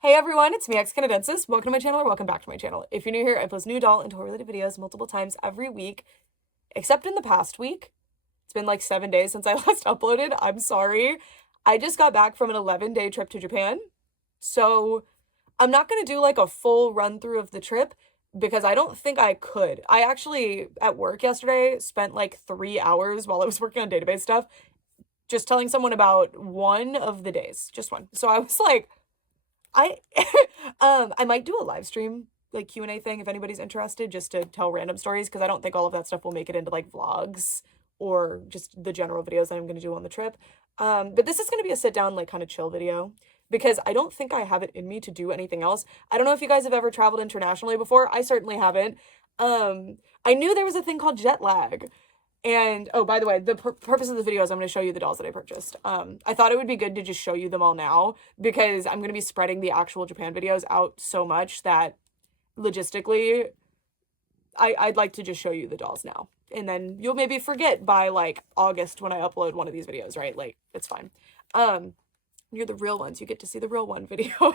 Hey everyone, it's me, Canadensis. Welcome to my channel or welcome back to my channel. If you're new here, I post new doll and toy related videos multiple times every week, except in the past week. It's been like 7 days since I last uploaded. I'm sorry. I just got back from an 11-day trip to Japan. So I'm not going to do like a full run through of the trip because I don't think I could. I actually, at work yesterday, spent like 3 hours while I was working on database stuff just telling someone about one of the days, just one. So I was like, I I might do a live stream like Q&A thing if anybody's interested, just to tell random stories, because I don't think all of that stuff will make it into like vlogs or just the general videos that I'm going to do on the trip. But this is going to be a sit down, like kind of chill video because I don't think I have it in me to do anything else. I don't know if you guys have ever traveled internationally before. I certainly haven't. I knew there was a thing called jet lag. And, oh, by the way, the purpose of this video is I'm going to show you the dolls that I purchased. I thought it would be good to just show you them all now because I'm going to be spreading the actual Japan videos out so much that logistically, I'd like to just show you the dolls now. And then you'll maybe forget by like August when I upload one of these videos, right? Like, it's fine. You're the real ones. You get to see the real one video.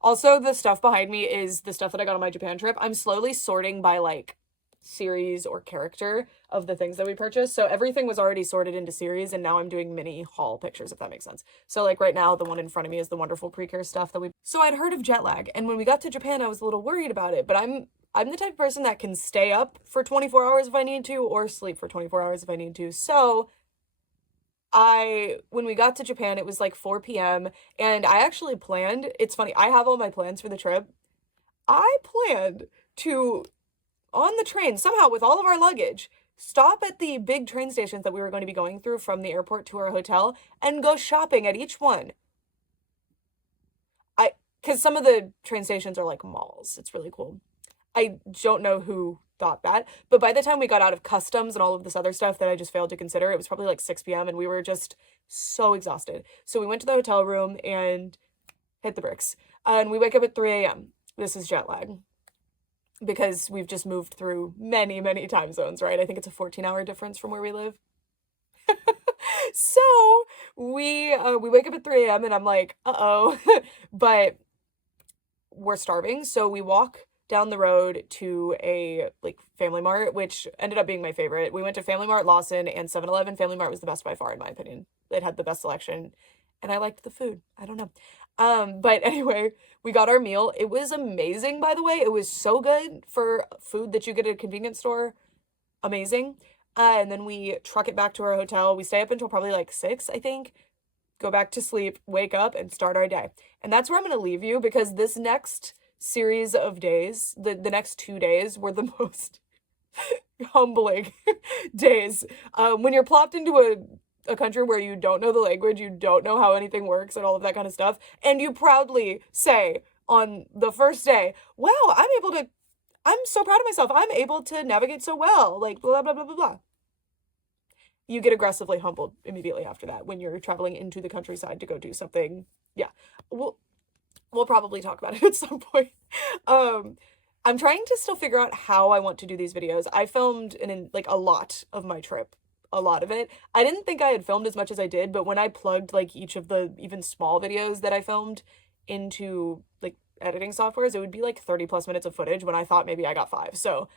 Also, the stuff behind me is the stuff that I got on my Japan trip. I'm slowly sorting by like series or character of the things that we purchased. So everything was already sorted into series and now I'm doing mini haul pictures, if that makes sense. So like right now, the one in front of me is the wonderful pre-care stuff that so I'd heard of jet lag, and when we got to Japan, I was a little worried about it, but I'm the type of person that can stay up for 24 hours if I need to or sleep for 24 hours if I need to. So when we got to Japan, it was like 4 p.m. and I actually planned, it's funny, I have all my plans for the trip. I planned to, on the train, somehow with all of our luggage, stop at the big train stations that we were going to be going through from the airport to our hotel and go shopping at each one. Because some of the train stations are like malls. It's really cool. I don't know who thought that, but by the time we got out of customs and all of this other stuff that I just failed to consider, it was probably like 6 p.m. and we were just so exhausted. So we went to the hotel room and hit the bricks. And we wake up at 3 a.m. This is jet lag because we've just moved through many, many time zones, right? I think it's a 14-hour difference from where we live. So we wake up at 3 a.m. and I'm like, uh-oh, but we're starving. So we walk down the road to a like Family Mart, which ended up being my favorite. We went to Family Mart, Lawson, and 7-Eleven. Family Mart was the best by far, in my opinion. It had the best selection, and I liked the food. I don't know. But anyway, we got our meal. It was amazing, by the way. It was so good for food that you get at a convenience store. Amazing. And then we truck it back to our hotel. We stay up until probably like 6, I think. Go back to sleep, wake up, and start our day. And that's where I'm going to leave you because this next series of days, the next 2 days were the most humbling days. When you're plopped into a country where you don't know the language, you don't know how anything works and all of that kind of stuff, and you proudly say on the first day, wow, I'm so proud of myself. I'm able to navigate so well, like blah, blah, blah, blah, blah. You get aggressively humbled immediately after that when you're traveling into the countryside to go do something. Yeah, we'll probably talk about it at some point. I'm trying to still figure out how I want to do these videos. I filmed in like a lot of my trip, a lot of it. I didn't think I had filmed as much as I did, but when I plugged like each of the even small videos that I filmed into like editing softwares, it would be like 30 plus minutes of footage when I thought maybe I got 5. So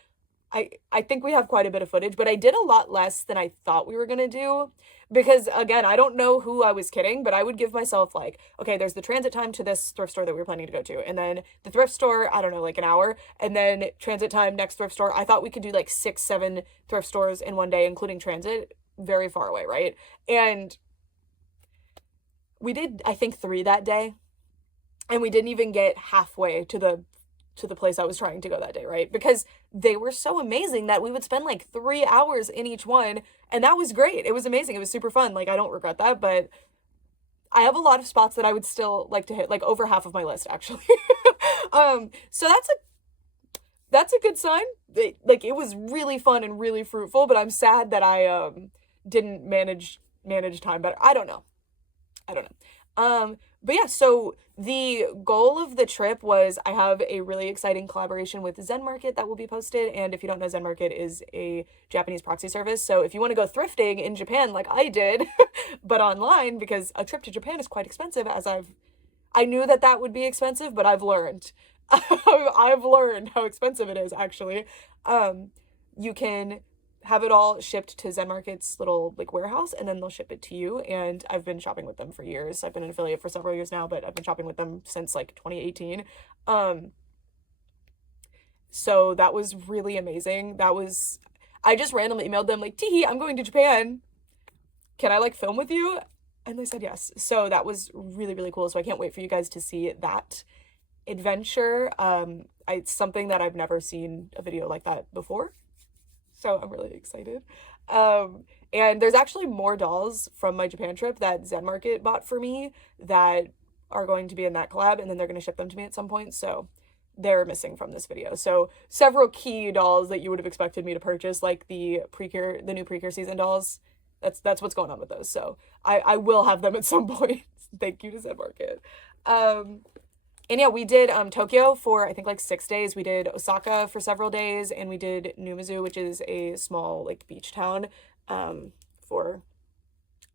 I think we have quite a bit of footage, but I did a lot less than I thought we were going to do because, again, I don't know who I was kidding, but I would give myself like, okay, there's the transit time to this thrift store that we were planning to go to, and then the thrift store, I don't know, like an hour, and then transit time, next thrift store. I thought we could do like 6, 7 thrift stores in one day, including transit, very far away, right? And we did, I think, 3 that day, and we didn't even get halfway to the place I was trying to go that day, right? Because they were so amazing that we would spend like 3 hours in each one, and that was great. It was amazing. It was super fun. Like, I don't regret that, but I have a lot of spots that I would still like to hit, like over half of my list, actually. So that's a good sign. Like, it was really fun and really fruitful, but I'm sad that I didn't manage time better. I don't know. But yeah, so the goal of the trip was I have a really exciting collaboration with Zen Market that will be posted. And if you don't know, Zen Market is a Japanese proxy service. So if you want to go thrifting in Japan like I did, but online, because a trip to Japan is quite expensive, as I've I knew that that would be expensive, but I've learned. I've learned how expensive it is, actually. You can have it all shipped to Zen Market's little like warehouse, and then they'll ship it to you. And I've been shopping with them for years. I've been an affiliate for several years now, but I've been shopping with them since like 2018. So that was really amazing. I just randomly emailed them like, Teehee, I'm going to Japan. Can I like film with you? And they said yes. So that was really, really cool. So I can't wait for you guys to see that adventure. It's something that I've never seen a video like that before. So I'm really excited. And there's actually more dolls from my Japan trip that Zen Market bought for me that are going to be in that collab, and then they're going to ship them to me at some point. So they're missing from this video. So several key dolls that you would have expected me to purchase, like the new Precure season dolls. That's what's going on with those. So I will have them at some point. Thank you to Zen Market. And yeah, we did Tokyo for I think like 6 days. We did Osaka for several days, and we did Numazu, which is a small like beach town, for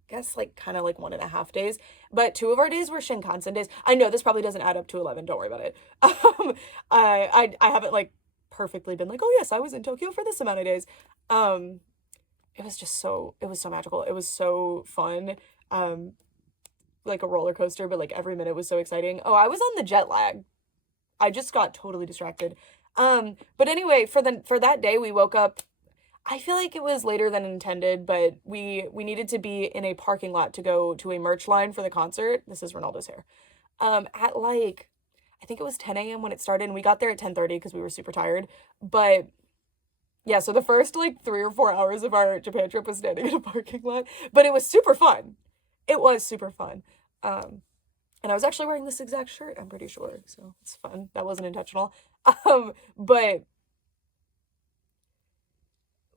I guess like kind of like 1.5 days. But 2 of our days were Shinkansen days. I know this probably doesn't add up to 11. Don't worry about it. I haven't like perfectly been like, oh yes, I was in Tokyo for this amount of days. It was so magical. It was so fun. Like a roller coaster, but like every minute was so exciting. Oh, I was on the jet lag. I just got totally distracted. But anyway, for that day we woke up, I feel like it was later than intended, but we needed to be in a parking lot to go to a merch line for the concert. This is Ronaldo's hair. At like, I think it was 10 a.m. when it started, and we got there at 10:30 because we were super tired. But yeah, so the first like 3 or 4 hours of our Japan trip was standing in a parking lot, but it was super fun. It was super fun. And I was actually wearing this exact shirt, I'm pretty sure, so it's fun. That wasn't intentional. But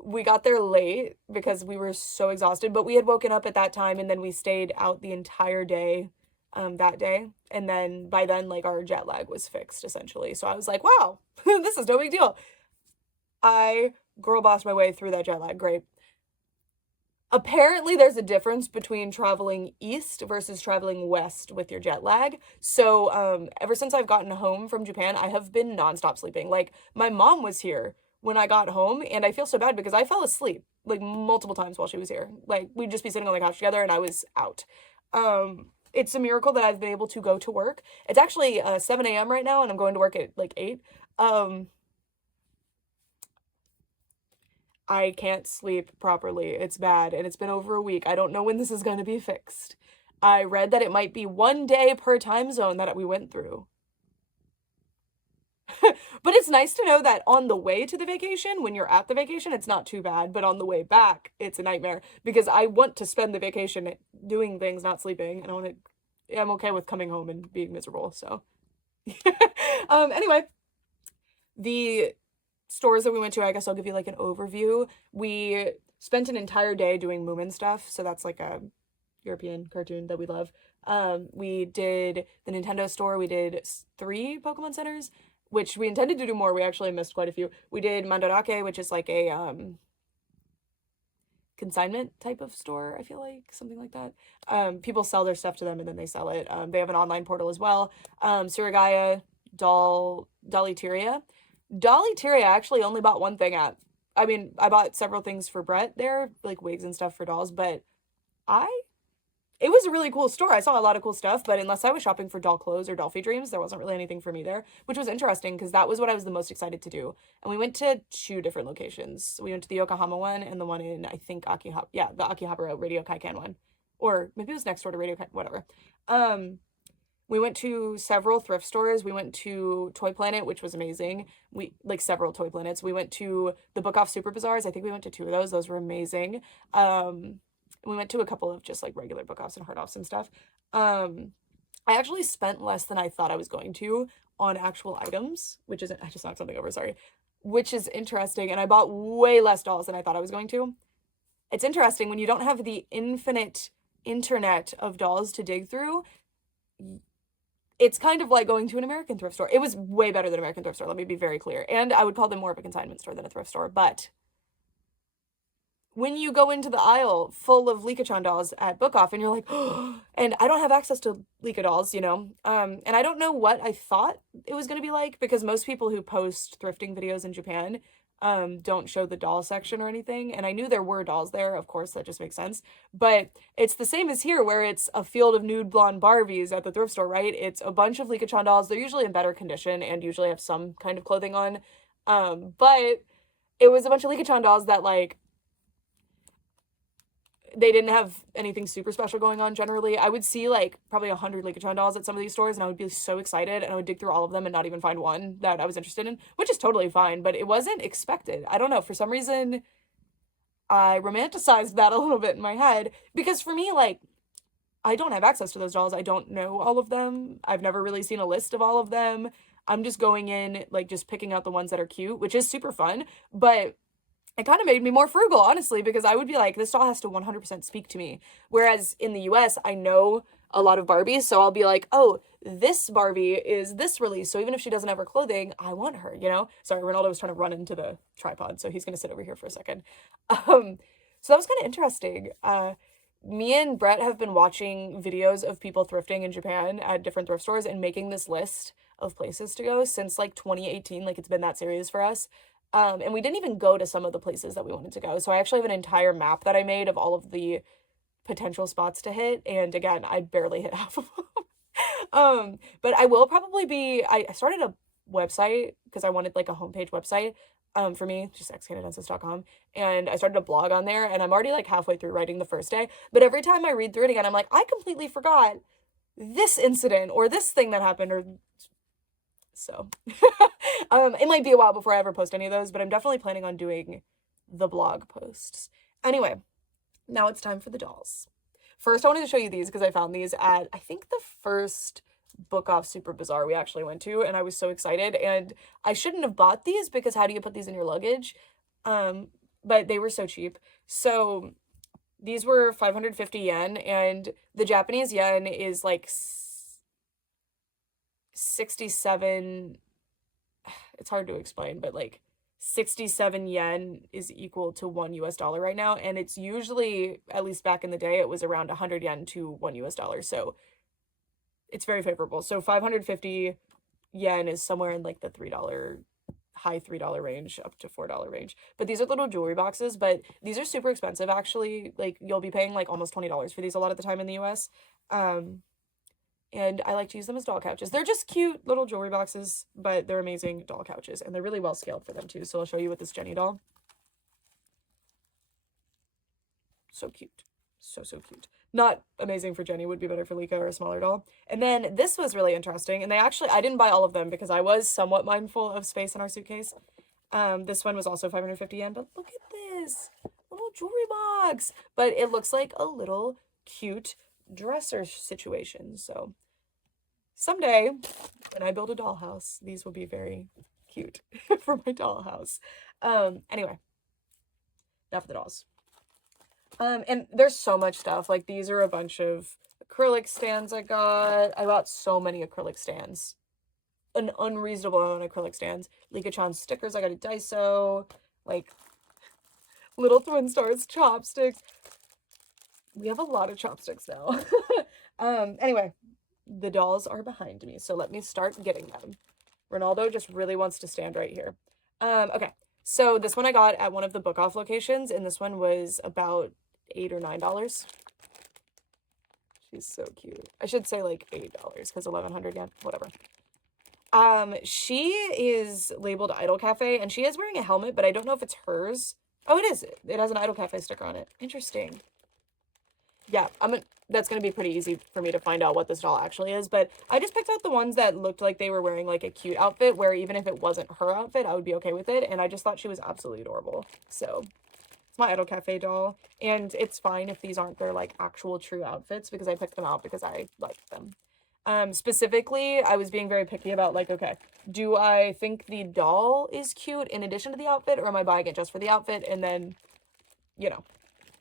we got there late because we were so exhausted, but we had woken up at that time, and then we stayed out the entire day, that day. And then by then, like, our jet lag was fixed, essentially. So I was like, wow, this is no big deal. I girl bossed my way through that jet lag. Great. Apparently, there's a difference between traveling east versus traveling west with your jet lag. So, ever since I've gotten home from Japan, I have been nonstop sleeping. Like, my mom was here when I got home, and I feel so bad because I fell asleep, like, multiple times while she was here. Like, we'd just be sitting on the couch together, and I was out. It's a miracle that I've been able to go to work. It's actually 7 a.m. right now, and I'm going to work at, like, 8. I can't sleep properly. It's bad, and it's been over a week. I don't know when this is going to be fixed. I read that it might be 1 day per time zone that we went through. But it's nice to know that on the way to the vacation, when you're at the vacation, it's not too bad, but on the way back, it's a nightmare because I want to spend the vacation doing things, not sleeping, and I'm okay with coming home and being miserable, so. Anyway, the stores that we went to, I guess I'll give you like an overview. We spent an entire day doing Moomin stuff, so that's like a European cartoon that we love. We did the Nintendo store. We did 3 Pokemon centers, which we intended to do more. We actually missed quite a few. We did Mandarake, which is like a consignment type of store, I feel like, something like that. People sell their stuff to them and then they sell it. They have an online portal as well. Suragaya, Dollyteria. Dollyteria I actually only bought one thing at. I mean, I bought several things for Brett there, like wigs and stuff for dolls, but it was a really cool store. I saw a lot of cool stuff, but unless I was shopping for doll clothes or Dolphy Dreams, there wasn't really anything for me there, which was interesting because that was what I was the most excited to do. And we went to 2 different locations. We went to the Yokohama one and the one in, I think, Akihabara. Yeah, the Akihabara Radio Kaikan one. Or maybe it was next door to Radio Kaikan, whatever. We went to several thrift stores. We went to Toy Planet, which was amazing. Like several Toy Planets. We went to the Book Off Super Bazaars. I think we went to 2 of those. Those were amazing. We went to a couple of just like regular book offs and hard offs and stuff. I actually spent less than I thought I was going to on actual items, which isn't, I just knocked something over, sorry, which is interesting. And I bought way less dolls than I thought I was going to. It's interesting when you don't have the infinite internet of dolls to dig through. It's kind of like going to an American thrift store. It was way better than American thrift store, let me be very clear. And I would call them more of a consignment store than a thrift store, but when you go into the aisle full of Licca-chan dolls at Book Off and you're like, oh, and I don't have access to Licca dolls, you know? And I don't know what I thought it was going to be like, because most people who post thrifting videos in Japan don't show the doll section or anything. And I knew there were dolls there, of course, that just makes sense. But it's the same as here, where it's a field of nude blonde Barbies at the thrift store, right? It's a bunch of Licca-chan dolls. They're usually in better condition and usually have some kind of clothing on. But it was a bunch of Licca-chan dolls that, like, they didn't have anything super special going on generally. I would see like probably 100 Licca-chan dolls at some of these stores and I would be so excited and I would dig through all of them and not even find one that I was interested in, which is totally fine, but it wasn't expected. I don't know, for some reason I romanticized that a little bit in my head, because for me, like, I don't have access to those dolls. I don't know all of them. I've never really seen a list of all of them. I'm just going in, like, just picking out the ones that are cute, which is super fun, but it kind of made me more frugal, honestly, because I would be like, this doll has to 100% speak to me. Whereas in the US, I know a lot of Barbies, so I'll be like, oh, this Barbie is this release, so even if she doesn't have her clothing, I want her, you know? Sorry, Ronaldo was trying to run into the tripod, so he's going to sit over here for a second. So that was kind of interesting. Me and Brett have been watching videos of people thrifting in Japan at different thrift stores and making this list of places to go since like 2018. Like, it's been that serious for us. And we didn't even go to some of the places that we wanted to go. So I actually have an entire map that I made of all of the potential spots to hit. And again, I barely hit half of them. But I will probably be, I started a website because I wanted like a homepage website. For me, just xcanadiensis.com. And I started a blog on there and I'm already like halfway through writing the first day. But every time I read through it again, I'm like, I completely forgot this incident or this thing that happened, or so it might be a while before I ever post any of those, but I'm definitely planning on doing the blog posts. Anyway, now it's time for the dolls. First, I wanted to show you these because I found these at, I think, the first Book Off Super Bazaar we actually went to, and I was so excited. And I shouldn't have bought these because how do you put these in your luggage? But they were so cheap. So these were 550 yen, and the Japanese yen is like 67, it's hard to explain, but like 67 yen is equal to $1 right now, and it's usually, at least back in the day, it was around 100 yen to $1, so it's very favorable. So 550 yen is somewhere in like the high $3 range up to $4 range. But these are little jewelry boxes, but these are super expensive actually. Like, you'll be paying like almost $20 for these a lot of the time in the US. And I like to use them as doll couches. They're just cute little jewelry boxes, but they're amazing doll couches. And they're really well scaled for them too. So I'll show you with this Jenny doll. So cute. So cute. Not amazing for Jenny, would be better for Licca or a smaller doll. And then this was really interesting. And I didn't buy all of them because I was somewhat mindful of space in our suitcase. This one was also 550 yen, but look at this little jewelry box. But it looks like a little cute dresser situation. So someday when I build a dollhouse, these will be very cute for my dollhouse. Anyway, enough of the dolls. And there's so much stuff. Like, these are a bunch of acrylic stands I got. I bought so many acrylic stands. An unreasonable amount of acrylic stands. Licca-chan stickers I got at Daiso. Like, little twin stars chopsticks. We have a lot of chopsticks now. Anyway, the dolls are behind me, so let me start getting them. Ronaldo just really wants to stand right here. Okay, so this one I got at one of the Book Off locations, and this one was about $8 or $9. She's so cute. I should say like $8 because 1,100 yen, whatever. She is labeled Idol Cafe, and she is wearing a helmet, but I don't know if it's hers. Oh, it is. It has an Idol Cafe sticker on it. Interesting. Yeah, that's going to be pretty easy for me to find out what this doll actually is, but I just picked out the ones that looked like they were wearing like a cute outfit, where even if it wasn't her outfit, I would be okay with it, and I just thought she was absolutely adorable. So it's my Idol Cafe doll, and it's fine if these aren't their like actual true outfits, because I picked them out because I liked them. Specifically, I was being very picky about, like, okay, do I think the doll is cute in addition to the outfit, or am I buying it just for the outfit? And then, you know,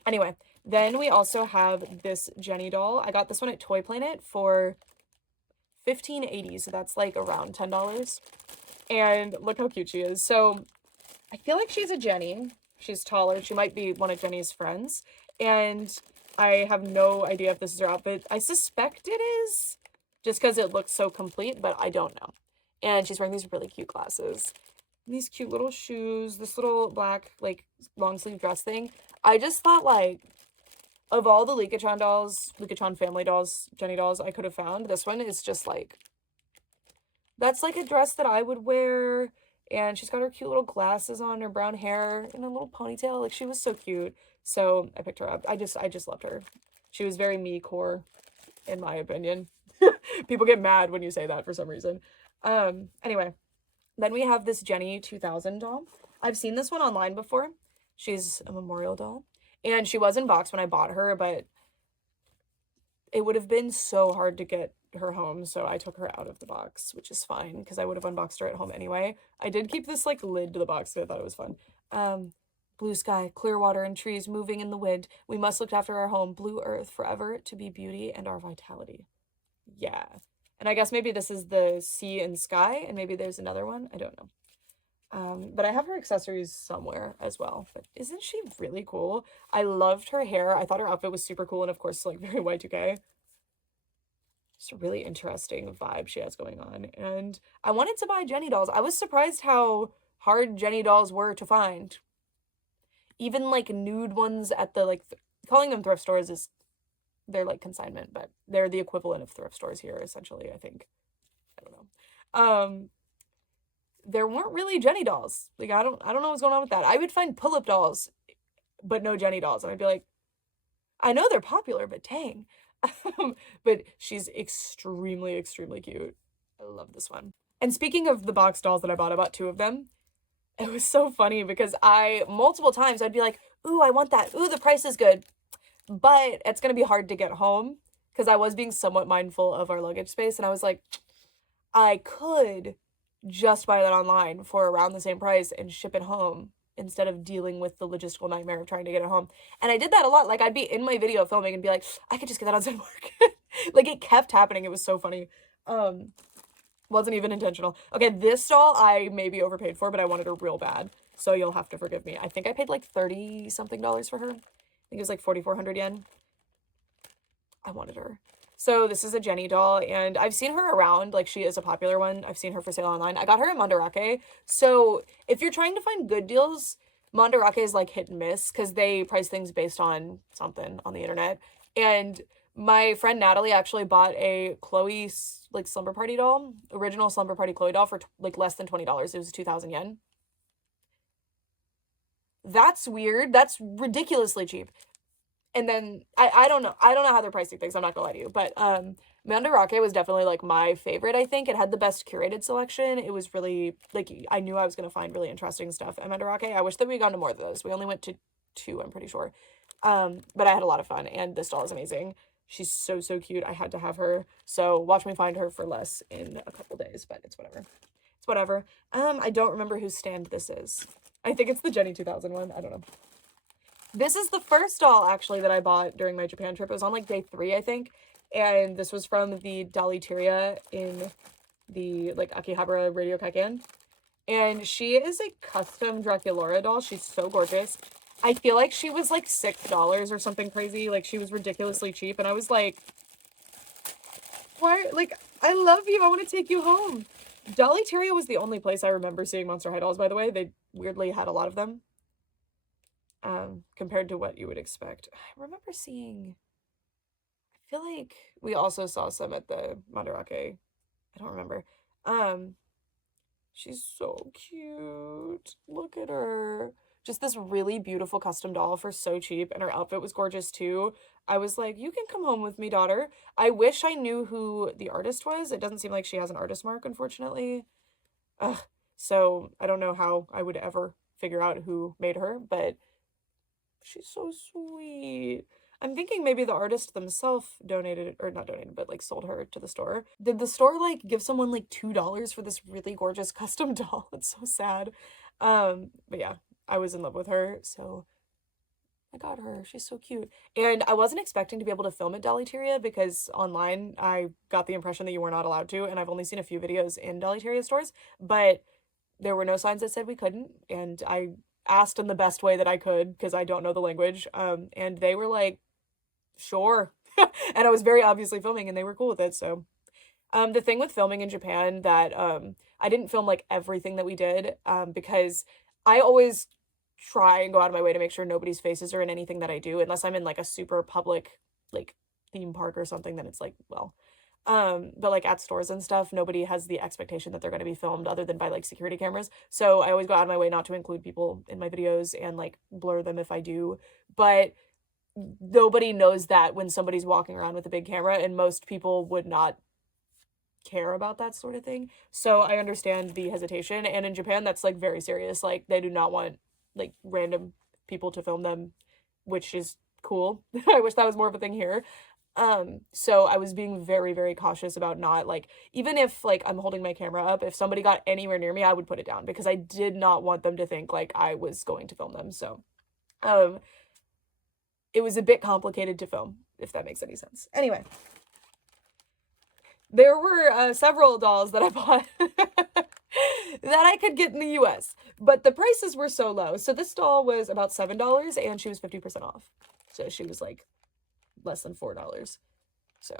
anyway. Then we also have this Jenny doll. I got this one at Toy Planet for $15.80, so that's like around $10. And look how cute she is. So I feel like she's a Jenny. She's taller. She might be one of Jenny's friends. And I have no idea if this is her outfit. I suspect it is, just because it looks so complete, but I don't know. And she's wearing these really cute glasses. These cute little shoes. This little black, like, long sleeve dress thing. I just thought, like, of all the Lekachon dolls, Lekachon family dolls, Jenny dolls I could have found, this one is just, like, that's, like, a dress that I would wear. And she's got her cute little glasses on, her brown hair, and a little ponytail. Like, she was so cute. So I picked her up. I just loved her. She was very me core, in my opinion. People get mad when you say that for some reason. Anyway, then we have this Jenny 2000 doll. I've seen this one online before. She's a memorial doll. And she was in box when I bought her, but it would have been so hard to get her home, so I took her out of the box, which is fine, because I would have unboxed her at home anyway. I did keep this, like, lid to the box, because I thought it was fun. Blue sky, clear water, and trees moving in the wind. We must look after our home, blue earth, forever to be beauty and our vitality. Yeah. And I guess maybe this is the sea and sky, and maybe there's another one. I don't know. But I have her accessories somewhere as well. But isn't she really cool? I loved her hair. I thought her outfit was super cool, and of course, like, very Y2K. Just a really interesting vibe she has going on. And I wanted to buy Jenny dolls. I was surprised how hard Jenny dolls were to find. Even, like, nude ones at the, like, calling them thrift stores is, they're, like, consignment, but they're the equivalent of thrift stores here, essentially, I think. I don't know. There weren't really Jenny dolls. Like, I don't know what's going on with that. I would find pull-up dolls, but no Jenny dolls. And I'd be like, I know they're popular, but dang. But she's extremely, extremely cute. I love this one. And speaking of the box dolls that I bought 2 of them. It was so funny because multiple times I'd be like, ooh, I want that. Ooh, the price is good. But it's going to be hard to get home because I was being somewhat mindful of our luggage space. And I was like, I could just buy that online for around the same price and ship it home instead of dealing with the logistical nightmare of trying to get it home. And I did that a lot. Like, I'd be in my video filming and be like, I could just get that on Zen Market. Like, it kept happening. It was so funny. Wasn't even intentional. Okay, this doll I maybe overpaid for, but I wanted her real bad. So you'll have to forgive me. I think I paid like 30 something dollars for her. I think it was like 4,400 yen. I wanted her. So this is a Jenny doll, and I've seen her around. Like, she is a popular one. I've seen her for sale online. I got her at Mandarake. So if you're trying to find good deals, Mandarake is like hit and miss because they price things based on something on the internet. And my friend Natalie actually bought a Chloe, like, slumber party doll, original slumber party Chloe doll for like less than $20. It was 2,000 yen. That's weird. That's ridiculously cheap. And then I don't know. I don't know how they're pricing things. I'm not gonna lie to you. But Mandarake was definitely like my favorite, I think. It had the best curated selection. It was really, like, I knew I was gonna find really interesting stuff at Mandarake. I wish that we had gone to more of those. We only went to 2, I'm pretty sure. But I had a lot of fun, and this doll is amazing. She's so, so cute. I had to have her. So watch me find her for less in a couple days, but it's whatever. It's whatever. I don't remember whose stand this is. I think it's the Jenny 2000 one. I don't know. This is the first doll, actually, that I bought during my Japan trip. It was on, like, day 3, I think. And this was from the Doliteria in the, like, Akihabara Radio Kaikan. And she is a custom Draculaura doll. She's so gorgeous. I feel like she was, like, $6 or something crazy. Like, she was ridiculously cheap. And I was like, why? Like, I love you. I want to take you home. Doliteria was the only place I remember seeing Monster High dolls, by the way. They weirdly had a lot of them. Compared to what you would expect. I remember seeing, I feel like we also saw some at the Mandarake. I don't remember. She's so cute. Look at her. Just this really beautiful custom doll for so cheap, and her outfit was gorgeous too. I was like, you can come home with me, daughter. I wish I knew who the artist was. It doesn't seem like she has an artist mark, unfortunately. So I don't know how I would ever figure out who made her, but she's so sweet. I'm thinking maybe the artist themselves donated, or not donated, but like sold her to the store. Did the store like give someone like $2 for this really gorgeous custom doll? It's so sad. But yeah, I was in love with her, so I got her. She's so cute. And I wasn't expecting to be able to film at Doliteria because online I got the impression that you were not allowed to, and I've only seen a few videos in Doliteria stores, but there were no signs that said we couldn't, and I asked in the best way that I could because I don't know the language. And they were like, sure. And I was very obviously filming and they were cool with it. So, the thing with filming in Japan that, I didn't film like everything that we did, because I always try and go out of my way to make sure nobody's faces are in anything that I do, unless I'm in like a super public, like theme park or something, then it's like, well, but like at stores and stuff, nobody has the expectation that they're going to be filmed other than by like security cameras. So I always go out of my way not to include people in my videos and like blur them if I do. But nobody knows that when somebody's walking around with a big camera, and most people would not care about that sort of thing. So I understand the hesitation. And in Japan, that's like very serious. Like they do not want like random people to film them, which is cool. I wish that was more of a thing here. So I was being very, very cautious about not like, even if like I'm holding my camera up, if somebody got anywhere near me, I would put it down because I did not want them to think like I was going to film them. So, it was a bit complicated to film, if that makes any sense. Anyway, there were several dolls that I bought that I could get in the US, but the prices were so low. So this doll was about $7 and she was 50% off. So she was like less than $4. So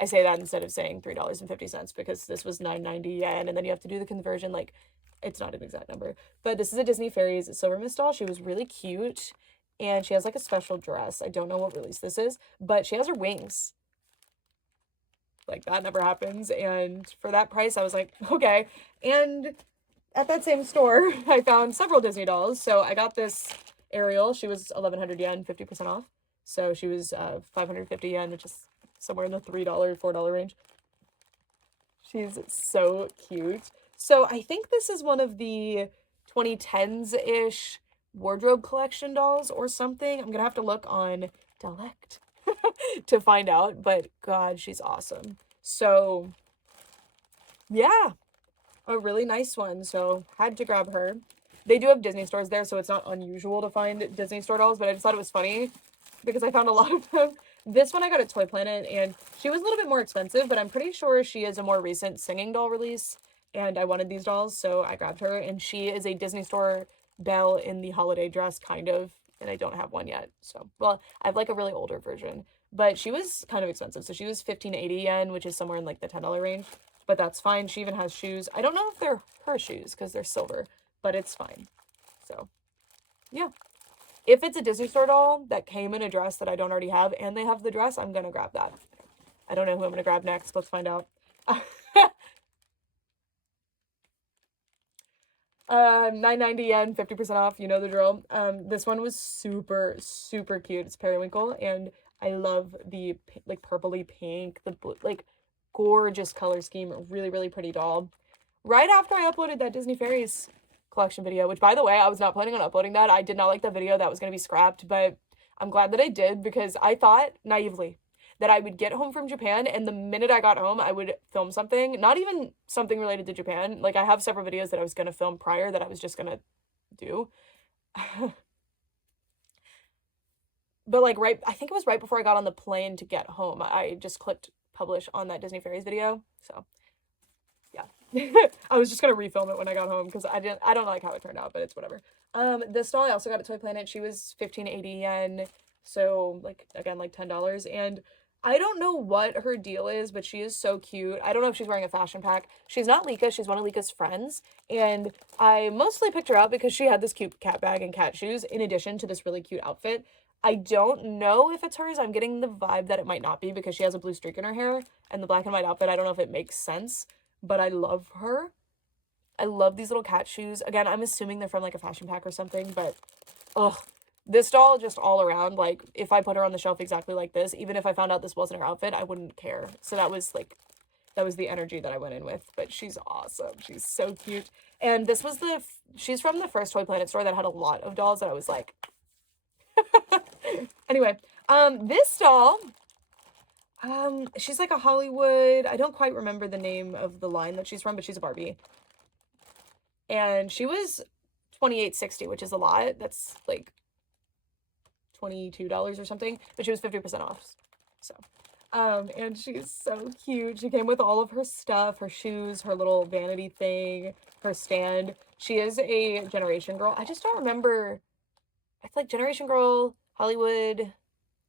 I say that instead of saying $3.50 because this was 9.90 yen and then you have to do the conversion. Like it's not an exact number, but this is a Disney Fairies Silver Mist doll. She was really cute and she has like a special dress. I don't know what release this is, but she has her wings. Like that never happens. And for that price, I was like, okay. And at that same store, I found several Disney dolls. So I got this Ariel. She was 1,100 yen, 50% off. So she was 550 yen, which is somewhere in the $3, $4 range. She's so cute. So I think this is one of the 2010s-ish wardrobe collection dolls or something. I'm gonna have to look on Delect to find out, but God, she's awesome. So yeah, a really nice one. So had to grab her. They do have Disney stores there, so it's not unusual to find Disney store dolls, but I just thought it was funny because I found a lot of them. This one I got at Toy Planet, and she was a little bit more expensive, but I'm pretty sure she is a more recent singing doll release, and I wanted these dolls, so I grabbed her, and she is a Disney store Belle in the holiday dress, kind of, and I don't have one yet, so, well, I have, like, a really older version, but she was kind of expensive, so she was 1580 yen, which is somewhere in, like, the $10 range, but that's fine. She even has shoes. I don't know if they're her shoes, because they're silver, but it's fine, so, yeah. If it's a Disney store doll that came in a dress that I don't already have and they have the dress, I'm going to grab that. I don't know who I'm going to grab next. Let's find out. 9.90 yen, 50% off. You know the drill. This one was super, super cute. It's Periwinkle, and I love the like purpley pink, the blue, like gorgeous color scheme. Really, really pretty doll. Right after I uploaded that Disney Fairies collection video, which by the way, I was not planning on uploading that. I did not like that video. That was going to be scrapped, but I'm glad that I did because I thought naively that I would get home from Japan and the minute I got home, I would film something, not even something related to Japan. Like I have several videos that I was going to film prior that I was just going to do. But like I think it was right before I got on the plane to get home. I just clicked publish on that Disney Fairies video. So yeah. I was just gonna refilm it when I got home because I don't like how it turned out, but it's whatever. This doll I also got at Toy Planet. She was 1580 yen, so like again like $10. And I don't know what her deal is, but she is so cute. I don't know if she's wearing a fashion pack. She's not Lika, she's one of Lika's friends, and I mostly picked her out because she had this cute cat bag and cat shoes in addition to this really cute outfit. I don't know if it's hers. I'm getting the vibe that it might not be because she has a blue streak in her hair and the black and white outfit. I don't know if it makes sense, but I love her. I love these little cat shoes. Again, I'm assuming they're from like a fashion pack or something, but ugh, this doll just all around, like if I put her on the shelf exactly like this, even if I found out this wasn't her outfit, I wouldn't care. So that was the energy that I went in with, but she's awesome. She's so cute. And this was she's from the first Toy Planet store that had a lot of dolls that I was like, anyway, this doll, she's like a Hollywood, I don't quite remember the name of the line that she's from, but she's a Barbie. And she was $28.60, which is a lot. That's like $22 or something, but she was 50% off. So, and she's so cute. She came with all of her stuff, her shoes, her little vanity thing, her stand. She is a Generation Girl. I just don't remember. It's like Generation Girl, Hollywood,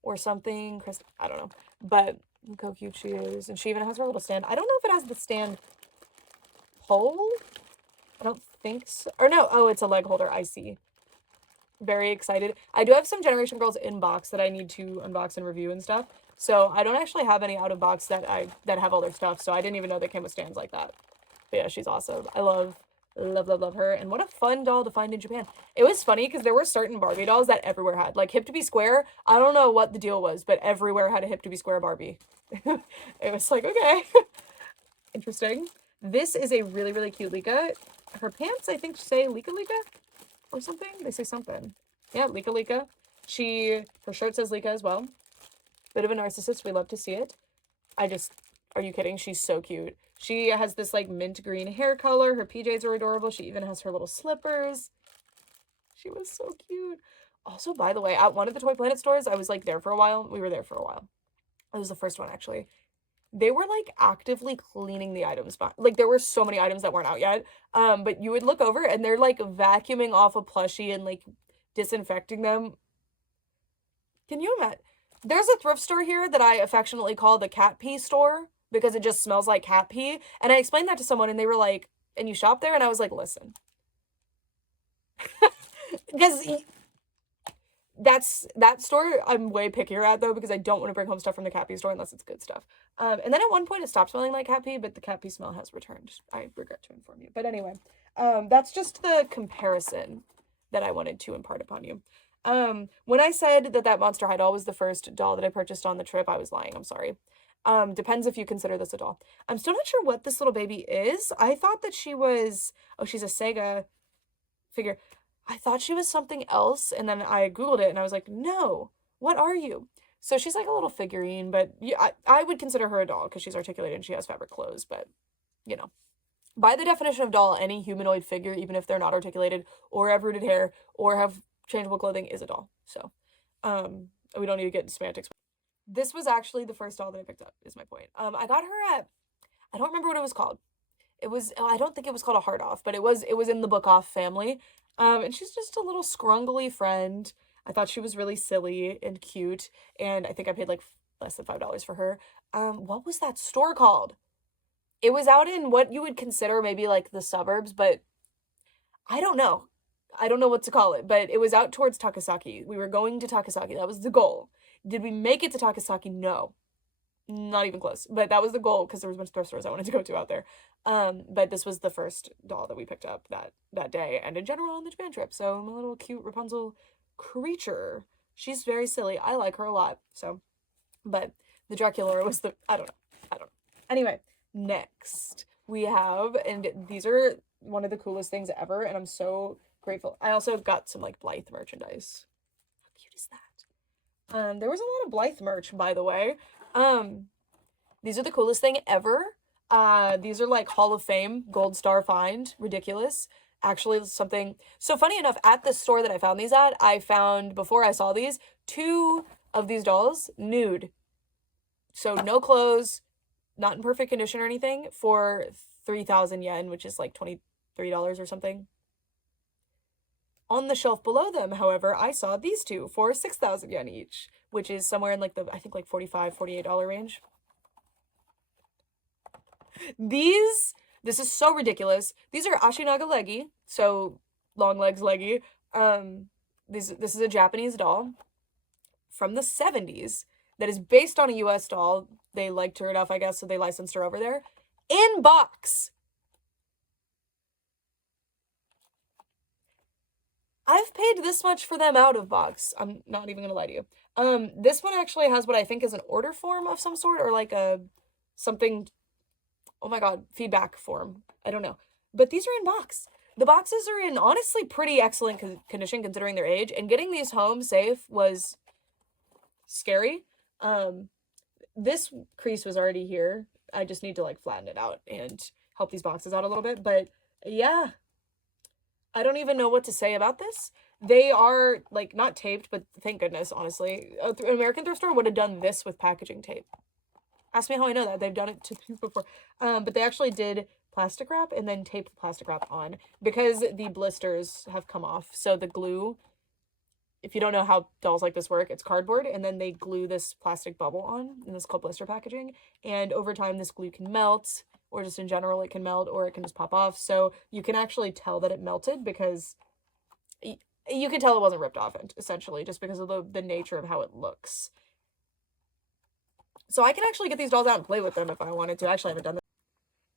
or something. Chris, I don't know. But look how cute she is. And she even has her little stand. I don't know if it has the stand pole. I don't think so. Or no. Oh, it's a leg holder. I see. Very excited. I do have some Generation Girls in box that I need to unbox and review and stuff. So I don't actually have any out of box that have all their stuff. So I didn't even know they came with stands like that. But yeah, she's awesome. I love her. And what a fun doll to find in Japan. It was funny because there were certain Barbie dolls that everywhere had. Like Hip to Be Square, I don't know what the deal was, but everywhere had a Hip to Be Square Barbie. It was like, okay. Interesting. This is a really, really cute Lika. Her pants, I think, say Lika Lika or something. They say something. Yeah, Lika Lika. Her shirt says Lika as well. Bit of a narcissist. We love to see it. Are you kidding? She's so cute. She has this like mint green hair color. Her PJs are adorable. She even has her little slippers. She was so cute. Also, by the way, at one of the Toy Planet stores, I was like there for a while. We were there for a while. It was the first one actually. They were like actively cleaning the items. Like there were so many items that weren't out yet. But you would look over and they're like vacuuming off a plushie and like disinfecting them. Can you imagine? There's a thrift store here that I affectionately call the cat pee store because it just smells like cat pee. And I explained that to someone and they were like, and you shop there? And I was like, listen. Because that store I'm way pickier at though because I don't want to bring home stuff from the cat pee store unless it's good stuff. And then at one point it stopped smelling like cat pee, but the cat pee smell has returned. I regret to inform you. But anyway, that's just the comparison that I wanted to impart upon you. When I said that Monster High doll was the first doll that I purchased on the trip, I was lying. I'm sorry. Depends if you consider this a doll. I'm still not sure what this little baby is. I thought that she was, she's a Sega figure. I thought she was something else, and then I Googled it, and I was like, no, what are you? So she's like a little figurine, but yeah, I would consider her a doll because she's articulated and she has fabric clothes, but, you know. By the definition of doll, any humanoid figure, even if they're not articulated or have rooted hair or have changeable clothing, is a doll. So, we don't need to get into semantics. This was actually the first doll that I picked up, is my point. I got her at, I don't remember what it was called. It was, I don't think it was called a Heart Off, but it was in the Book Off family. And she's just a little scrungly friend. I thought she was really silly and cute, and I think I paid like less than $5 for her. What was that store called? It was out in what you would consider maybe like the suburbs, but I don't know. I don't know what to call it, but it was out towards Takasaki. We were going to Takasaki. That was the goal. Did we make it to Takasaki? No. Not even close. But that was the goal because there was a bunch of thrift stores I wanted to go to out there. But this was the first doll that we picked up that day and in general on the Japan trip. So my little cute Rapunzel creature. She's very silly. I like her a lot. So, but the Dracula was I don't know. Anyway, next we have, and these are one of the coolest things ever, and I'm so grateful. I also got some like Blythe merchandise. How cute is that? There was a lot of Blythe merch, by the way. These are the coolest thing ever. These are like Hall of Fame gold star find. Ridiculous. Actually, something so funny enough, at the store that I found these at, I found, before I saw these, 2 of these dolls nude. So no clothes, not in perfect condition or anything, for 3,000 yen, which is like $23 or something. On the shelf below them, however, I saw these 2 for 6,000 yen each, which is somewhere in like the, I think like $45, $48 range. This is so ridiculous. These are Ashinaga Leggy, so long legs Leggy. This is a Japanese doll from the 70s that is based on a US doll. They liked her enough, I guess, so they licensed her over there. In box! I've paid this much for them out of box. I'm not even gonna lie to you. This one actually has what I think is an order form of some sort, or like a something, oh my god, feedback form. I don't know. But these are in box. The boxes are in honestly pretty excellent condition considering their age, and getting these home safe was scary. This crease was already here. I just need to like flatten it out and help these boxes out a little bit, but yeah. I don't even know what to say about this. They are, like, not taped, but thank goodness, honestly. An American thrift store would have done this with packaging tape. Ask me how I know that. They've done it to me before. But they actually did plastic wrap and then tape the plastic wrap on because the blisters have come off. So the glue, if you don't know how dolls like this work, it's cardboard and then they glue this plastic bubble on, and this is called blister packaging. And over time, this glue can melt, or just in general, it can melt, or it can just pop off. So you can actually tell that it melted because you can tell it wasn't ripped off, essentially, just because of the nature of how it looks. So I can actually get these dolls out and play with them if I wanted to. I actually haven't done that.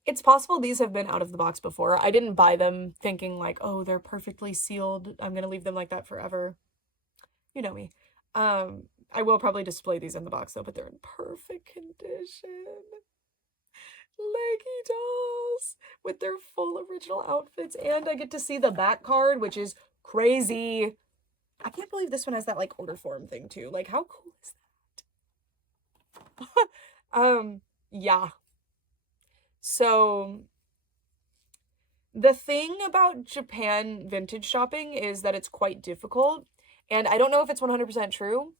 It's possible these have been out of the box before. I didn't buy them thinking like, oh, they're perfectly sealed, I'm gonna leave them like that forever. You know me. I will probably display these in the box though, but they're in perfect condition. Leggy dolls with their full original outfits, and I get to see the back card, which is crazy. I can't believe this one has that like order form thing too. Like, how cool is that? Yeah. So the thing about Japan vintage shopping is that it's quite difficult, and I don't know if it's 100% true.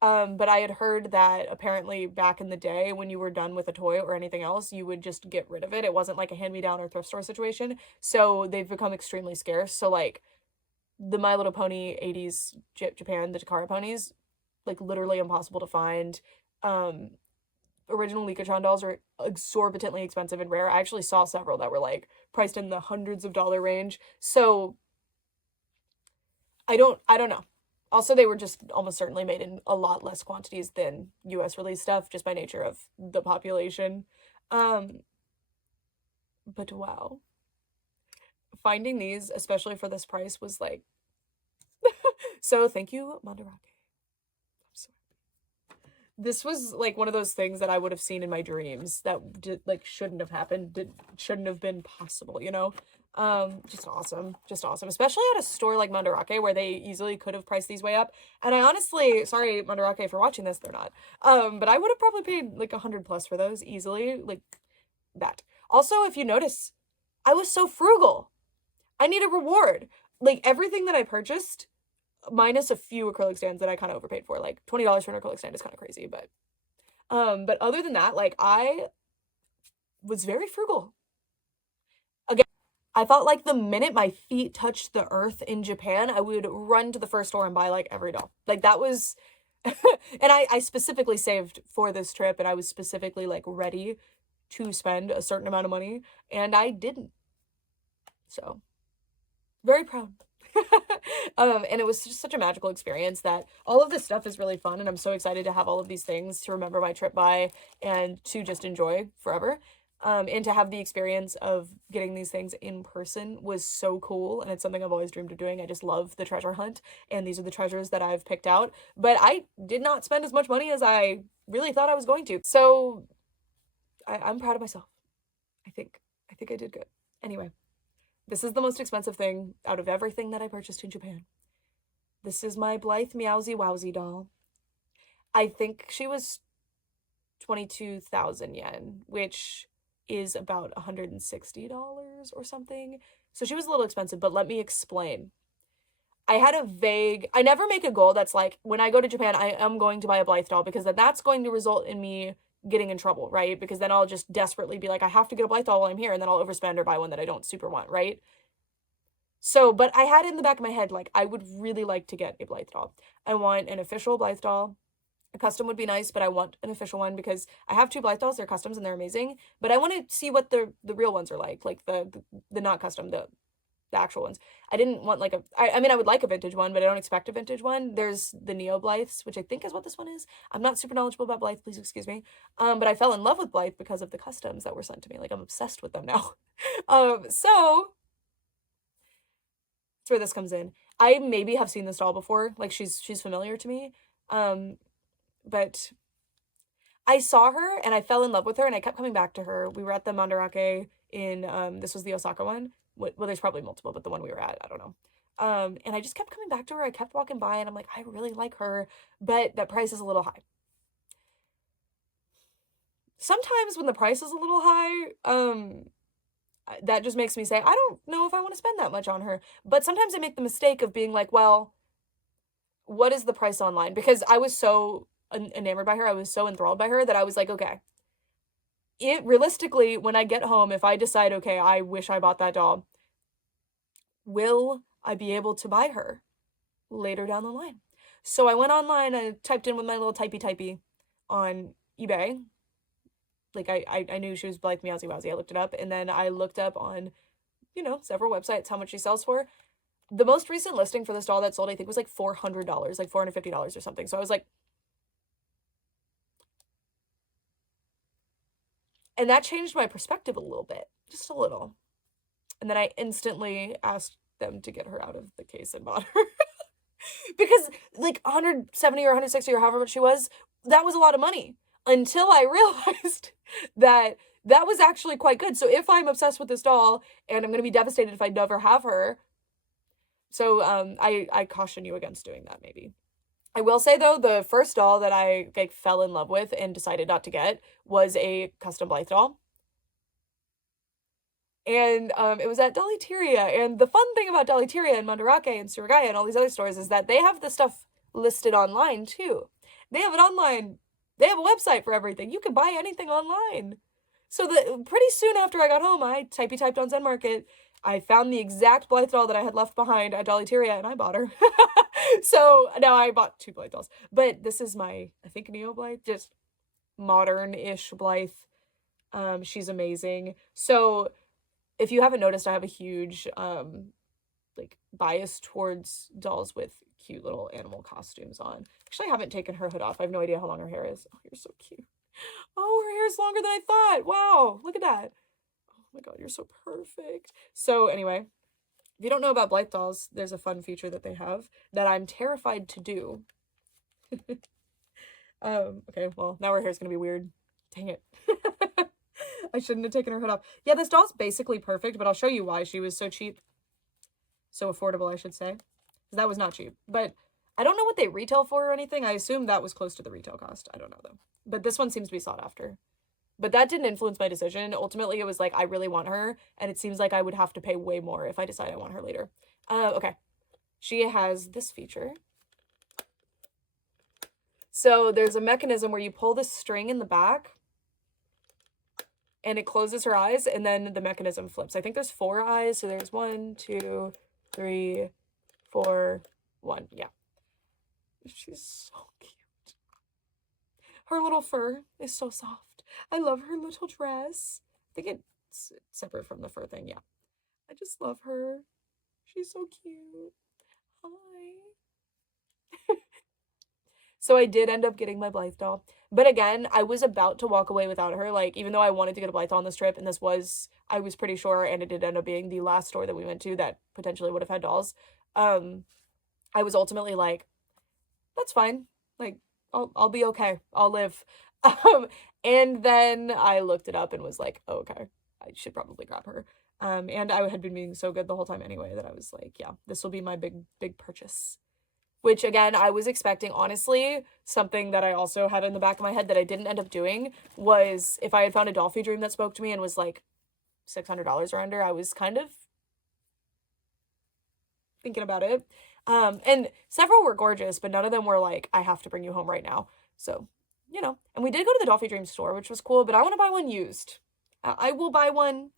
But I had heard that apparently back in the day when you were done with a toy or anything else, you would just get rid of it. It wasn't like a hand-me-down or thrift store situation. So they've become extremely scarce. So like the My Little Pony 80s Japan, the Takara ponies, like literally impossible to find. Original Likatron dolls are exorbitantly expensive and rare. I actually saw several that were like priced in the hundreds of dollar range. So I don't know. Also, they were just almost certainly made in a lot less quantities than US release stuff, just by nature of the population. But wow. Finding these, especially for this price, was like... So thank you, Mandarake. I'm so happy. This was like one of those things that I would have seen in my dreams that shouldn't have happened, shouldn't have been possible, you know? Just awesome, especially at a store like Mandarake where they easily could have priced these way up. And I honestly, sorry Mandarake for watching this, they're not, but I would have probably paid like 100 plus for those easily, like that. Also, if you notice, I was so frugal. I need a reward. Like everything that I purchased, minus a few acrylic stands that I kind of overpaid for, like $20 for an acrylic stand is kind of crazy, but other than that, like I was very frugal. Again, I thought like the minute my feet touched the earth in Japan, I would run to the first store and buy like every doll. Like that was, and I specifically saved for this trip, and I was specifically like ready to spend a certain amount of money, and I didn't. So, very proud. And it was just such a magical experience that all of this stuff is really fun, and I'm so excited to have all of these things to remember my trip by and to just enjoy forever. And to have the experience of getting these things in person was so cool, and it's something I've always dreamed of doing. I just love the treasure hunt, and these are the treasures that I've picked out, but I did not spend as much money as I really thought I was going to. So I'm proud of myself. I think I did good. Anyway, this is the most expensive thing out of everything that I purchased in Japan. This is my Blythe Meowsy Wowsy doll. I think she was 22,000 yen, which is about $160 or something. So she was a little expensive, but let me explain. I never make a goal that's like, when I go to Japan, I am going to buy a Blythe doll, because then that's going to result in me getting in trouble, right? Because then I'll just desperately be like, I have to get a Blythe doll while I'm here, and then I'll overspend or buy one that I don't super want, right? So, but I had in the back of my head, like, I would really like to get a Blythe doll. I want an official Blythe doll. A custom would be nice, but I want an official one because I have 2 Blythe dolls. They're customs and they're amazing, but I want to see what the real ones are like the not custom, the actual ones. I didn't want like I mean, I would like a vintage one, but I don't expect a vintage one. There's the Neo Blythes, which I think is what this one is. I'm not super knowledgeable about Blythe, please excuse me. But I fell in love with Blythe because of the customs that were sent to me. Like, I'm obsessed with them now. So that's where this comes in. I maybe have seen this doll before. Like, she's familiar to me. But I saw her and I fell in love with her, and I kept coming back to her. We were at the Mandarake in, this was the Osaka one. Well, there's probably multiple, but the one we were at, I don't know. And I just kept coming back to her. I kept walking by and I'm like, I really like her, but that price is a little high. Sometimes when the price is a little high, that just makes me say, I don't know if I want to spend that much on her. But sometimes I make the mistake of being like, well, what is the price online? Because I was so enamored by her, I was so enthralled by her that I was like, okay, realistically, when I get home, if I decide, okay, I wish I bought that doll, will I be able to buy her later down the line? So I went online, I typed in with my little typey on eBay. Like, I knew she was Blythe Meowsy Wowsy. I looked it up, and then I looked up on, several websites how much she sells for. The most recent listing for this doll that sold, I think, was like $400, like $450 or something. So I was like, and that changed my perspective a little bit, just a little. And then I instantly asked them to get her out of the case and bought her. Because like 170 or 160 or however much she was, that was a lot of money. Until I realized that that was actually quite good. So if I'm obsessed with this doll and I'm going to be devastated if I never have her, so I caution you against doing that maybe. I will say though, the first doll that I like fell in love with and decided not to get was a custom Blythe doll. And it was at Dolls I Thrifted. And the fun thing about Dolls I Thrifted and Mandarake and Suragaya and all these other stores is that they have the stuff listed online too. They have it online. They have a website for everything. You can buy anything online. So pretty soon after I got home, I typed on Zen Market. I found the exact Blythe doll that I had left behind at Dolls I Thrifted, and I bought her. So now I bought 2 Blythe dolls. But this is my, I think, Neo Blythe, just modern-ish Blythe. She's amazing. So if you haven't noticed, I have a huge like bias towards dolls with cute little animal costumes on. Actually, I haven't taken her hood off. I have no idea how long her hair is. Oh, you're so cute. Oh, her hair's longer than I thought. Wow, look at that. Oh my god, you're so perfect. So anyway, if you don't know about Blythe dolls, there's a fun feature that they have that I'm terrified to do. Okay, well, now her hair's gonna be weird. Dang it. I shouldn't have taken her hood off. Yeah, this doll's basically perfect, but I'll show you why she was so cheap. So affordable, I should say. That was not cheap. But I don't know what they retail for or anything. I assume that was close to the retail cost. I don't know, though. But this one seems to be sought after. But that didn't influence my decision. Ultimately, it was like, I really want her, and it seems like I would have to pay way more if I decide I want her later. Okay. She has this feature. So there's a mechanism where you pull the string in the back, and it closes her eyes, and then the mechanism flips. I think there's 4 eyes, so there's 1, 2, 3, 4, 1. Yeah. She's so cute. Her little fur is so soft. I love her little dress. I think it's separate from the fur thing, yeah. I just love her. She's so cute. Hi. So I did end up getting my Blythe doll. But again, I was about to walk away without her. Like, even though I wanted to get a Blythe doll on this trip, and this was, I was pretty sure, and it did end up being the last store that we went to that potentially would have had dolls. I was ultimately like, that's fine. Like, I'll be okay. I'll live. And then I looked it up and was like, oh, okay, I should probably grab her. And I had been being so good the whole time anyway that I was like, yeah, this will be my big purchase. Which, again, I was expecting, honestly, something that I also had in the back of my head that I didn't end up doing was if I had found a Dolphy Dream that spoke to me and was like $600 or under, I was kind of thinking about it. And several were gorgeous, but none of them were like, I have to bring you home right now. So, and we did go to the Dolphy Dream store, which was cool, but I want to buy one used. I will buy one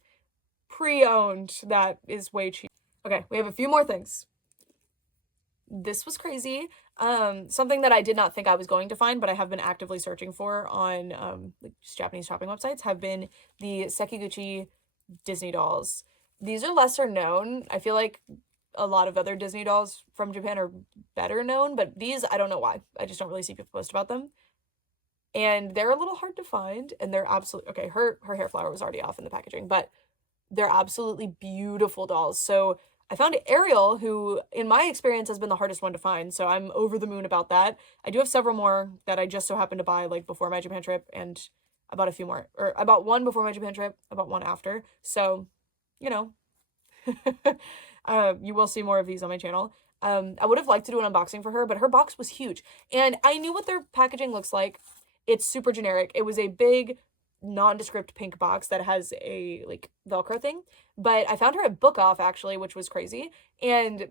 pre-owned that is way cheap. Okay, we have a few more things. This was crazy. Something that I did not think I was going to find, but I have been actively searching for on like just Japanese shopping websites, have been the Sakaguchi Disney dolls. These are lesser known. I feel like a lot of other Disney dolls from Japan are better known, but these, I don't know why. I just don't really see people post about them. And they're a little hard to find, and they're absolutely, okay, her hair flower was already off in the packaging, but they're absolutely beautiful dolls. So I found Ariel, who in my experience has been the hardest one to find, so I'm over the moon about that. I do have several more that I just so happened to buy like before my Japan trip, and I bought a few more, or I bought one before my Japan trip, I bought one after. So, you will see more of these on my channel. I would have liked to do an unboxing for her, but her box was huge, and I knew what their packaging looks like. It's super generic. It was a big nondescript pink box that has a like Velcro thing, but I found her at Book Off actually, which was crazy, and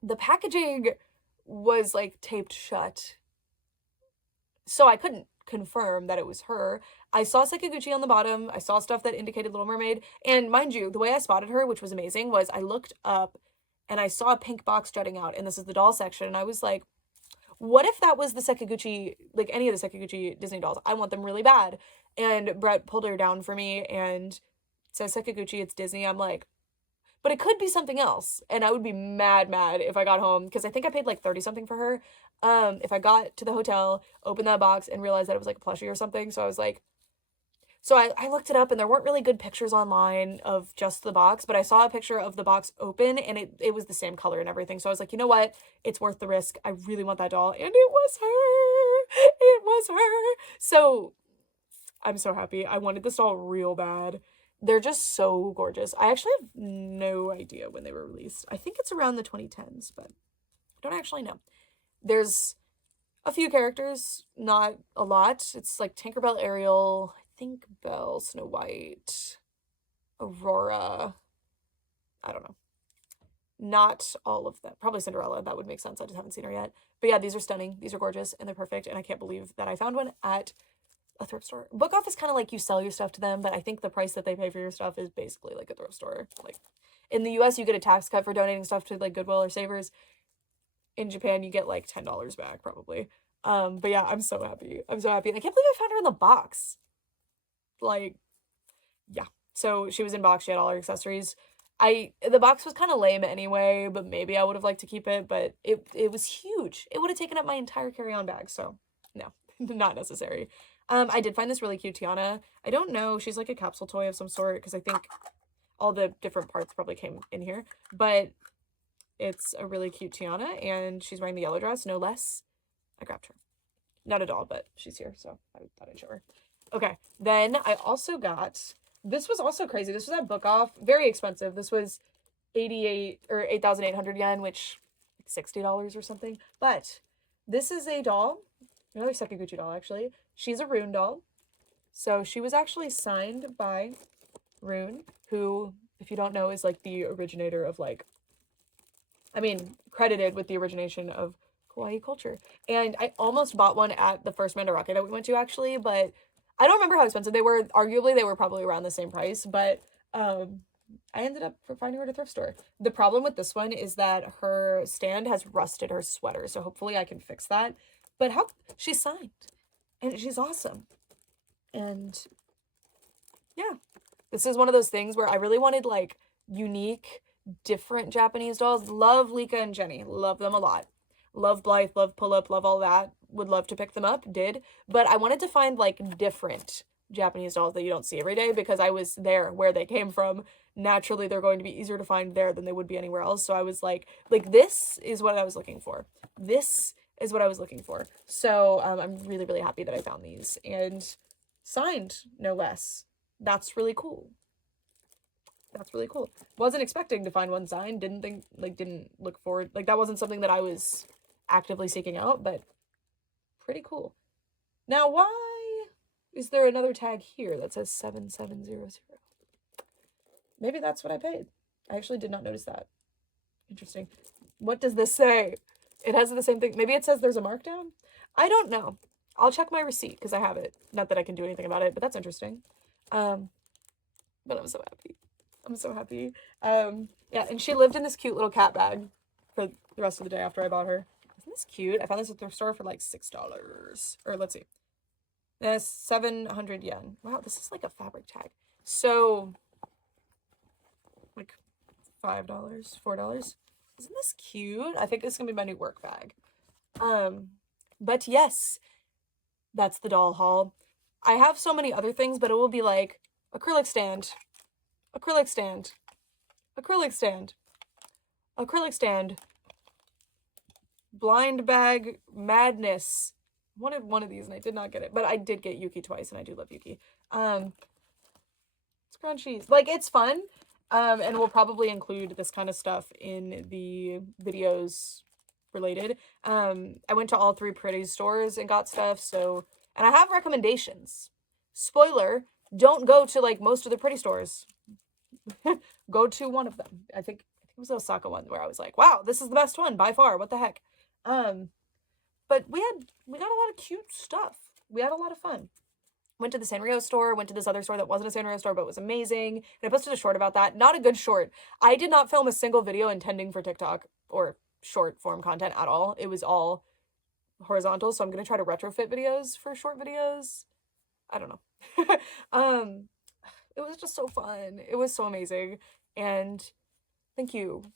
the packaging was like taped shut, so I couldn't confirm that it was her. I saw Sakaguchi on the bottom. I saw stuff that indicated Little Mermaid. And mind you, the way I spotted her, which was amazing, was I looked up and I saw a pink box jutting out, and this is the doll section, and I was like, what if that was the Sakaguchi, like any of the Sakaguchi Disney dolls? I want them really bad. And Brett pulled her down for me and says Sakaguchi, it's Disney. I'm like, but it could be something else. And I would be mad if I got home, because I think I paid like 30 something for her. If I got to the hotel, opened that box and realized that it was like a plushie or something. So I was like, so I looked it up, and there weren't really good pictures online of just the box, but I saw a picture of the box open, and it was the same color and everything. So I was like, you know what? It's worth the risk. I really want that doll. And it was her. It was her. So I'm so happy. I wanted this doll real bad. They're just so gorgeous. I actually have no idea when they were released. I think it's around the 2010s, but I don't actually know. There's a few characters, not a lot. It's like Tinkerbell, Ariel, I think Belle, Snow White, Aurora. I don't know. Not all of them. Probably Cinderella. That would make sense. I just haven't seen her yet. But yeah, these are stunning. These are gorgeous, and they're perfect, and I can't believe that I found one at a thrift store. Book off is kind of like you sell your stuff to them, but I think the price that they pay for your stuff is basically like a thrift store. Like in the US, you get a tax cut for donating stuff to like Goodwill or Savers. In Japan, you get like $10 back probably. But yeah, I'm so happy. I'm so happy. And I can't believe I found her in the box. Like, yeah. So she was in box. She had all her accessories. The box was kind of lame anyway, but maybe I would have liked to keep it, but it was huge. It would have taken up my entire carry-on bag, so no, not necessary. I did find this really cute Tiana. I don't know. She's like a capsule toy of some sort, because I think all the different parts probably came in here, but it's a really cute Tiana, and she's wearing the yellow dress, no less. I grabbed her. Not a doll, but she's here, so I thought I'd show her. Okay, then I also got, this was also crazy. This was at Book Off. Very expensive. This was 88 or 8,800 yen, which like $60 or something. But this is a doll, another Sakaguchi doll, actually. She's a Rune doll. So she was actually signed by Rune, who, if you don't know, is like the originator of like, I mean, credited with the origination of Kawaii culture. And I almost bought one at the first Mandarake that we went to, actually, but I don't remember how expensive they were. Arguably, they were probably around the same price, but I ended up finding her at a thrift store. The problem with this one is that her stand has rusted her sweater, so hopefully I can fix that. But she's signed, and she's awesome. And yeah, this is one of those things where I really wanted like unique, different Japanese dolls. Love Lika and Jenny. Love them a lot. Love Blythe, love Pull Up, love all that. Would love to pick them up, did. But I wanted to find like different Japanese dolls that you don't see every day, because I was there where they came from. Naturally, they're going to be easier to find there than they would be anywhere else. So I was like this is what I was looking for. This is what I was looking for. So I'm really, really happy that I found these, and signed, no less. That's really cool. That's really cool. Wasn't expecting to find one signed. Didn't look forward. Like, that wasn't something that I was actively seeking out, but pretty cool. Now, why is there another tag here that says 7700? Maybe that's what I paid. I actually did not notice that. Interesting. What does this say? It has the same thing. Maybe it says there's a markdown? I don't know. I'll check my receipt, because I have it. Not that I can do anything about it, but that's interesting. But I'm so happy. I'm so happy. Yeah, and she lived in this cute little cat bag for the rest of the day after I bought her. Isn't this cute? I found this at the thrift store for like $6. Or let's see. 700 yen. Wow, this is like a fabric tag. So, like $5, $4. Isn't this cute? I think this is gonna be my new work bag. But yes, that's the doll haul. I have so many other things, but it will be like acrylic stand, acrylic stand, acrylic stand, acrylic stand, blind bag madness. I wanted one of these and I did not get it, but I did get Yuki twice, and I do love Yuki. Scrunchies. Like, it's fun. And we'll probably include this kind of stuff in the videos related. I went to all 3 pretty stores and got stuff, so, and I have recommendations. Spoiler, don't go to like most of the pretty stores. Go to one of them. I think it was the Osaka one where I was like, wow, this is the best one by far. What the heck? But we got a lot of cute stuff. we had a lot of fun. Went to the Sanrio store, went to this other store that wasn't a Sanrio store but was amazing. And I posted a short about that. Not a good short. I did not film a single video intending for TikTok or short form content at all. It was all horizontal, so I'm going to try to retrofit videos for short videos. I don't know. It was just so fun. It was so amazing. And thank you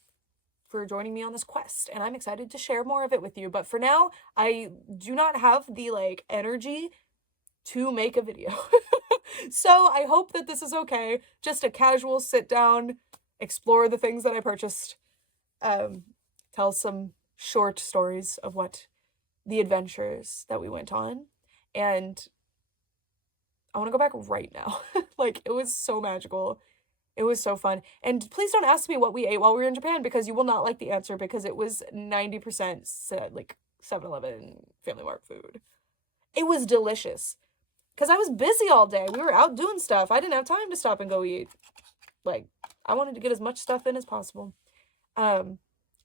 for joining me on this quest, and I'm excited to share more of it with you. But for now, I do not have the like energy to make a video. So I hope that this is okay. Just a casual sit down, explore the things that I purchased, tell some short stories of what the adventures that we went on. And I want to go back right now. Like, it was so magical. It was so fun. And please don't ask me what we ate while we were in Japan, because you will not like the answer, because it was 90% like 7-Eleven Family Mart food. It was delicious. Because I was busy all day. We were out doing stuff. I didn't have time to stop and go eat. Like, I wanted to get as much stuff in as possible. And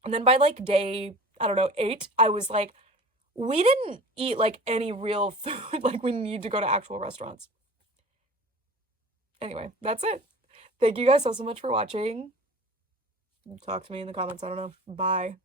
then by like day, I don't know, 8, I was like, we didn't eat like any real food. Like, we need to go to actual restaurants. Anyway, that's it. Thank you guys so much for watching. Talk to me in the comments. I don't know. Bye.